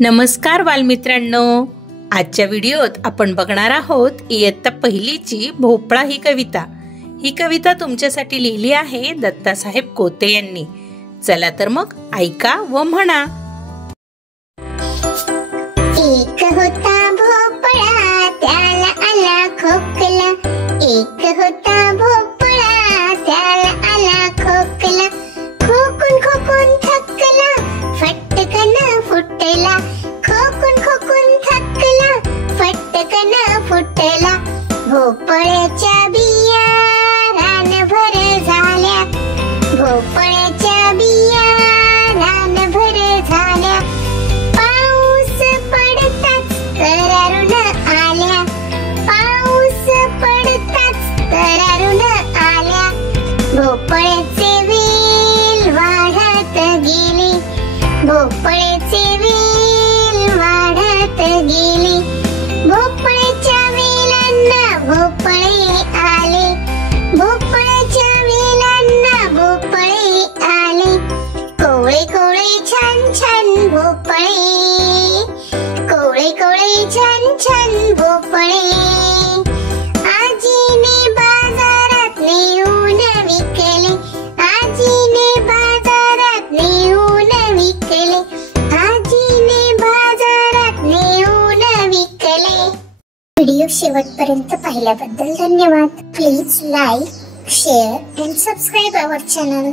नमस्कार बालमित्रांनो, आजच्या व्हिडिओत आपण बघणार आहोत इयत्ता पहिलीची भोपळा ही कविता। ही कविता तुमच्यासाठी लिहिली आहे दत्तासाहेब कोते यांनी। चला तर मग ऐका व म्हणा। एक होता भोपळा त्याला आला खोकला, एक होता भोपळा त्याला आला खोकला, खोकून खोकून थकला फटकन फुटला, खोकून खोकून थकला फटकन फुटला, भोपळ्याच्या बिया रानभर झाल्या, भोपळ्याच्या बिया रानभर झाल्या, पाऊस पडताच तरारून आल्या, पाऊस पडताच तरारून आल्या, भोपळ्याचे वेल वाढत गेले, भोपळ्याचे वेल वाढत गेले, भोपळ्याच्या वेलांना भोपळे आले, भोपळ्याच्या वेलांना भोपळे आले, कोवळे कोवळे छान छान भोपळे, कोवळे कोवळे छान छान भोपळे, आजीने बाजारात नेऊन विकले, आजीने बाजारात नेऊन विकले, आजीने बाजारात नेऊन विकले। व्हिडिओ शेवटपर्यंत पाहिल्याबद्दल धन्यवाद। Please like, share and subscribe our channel.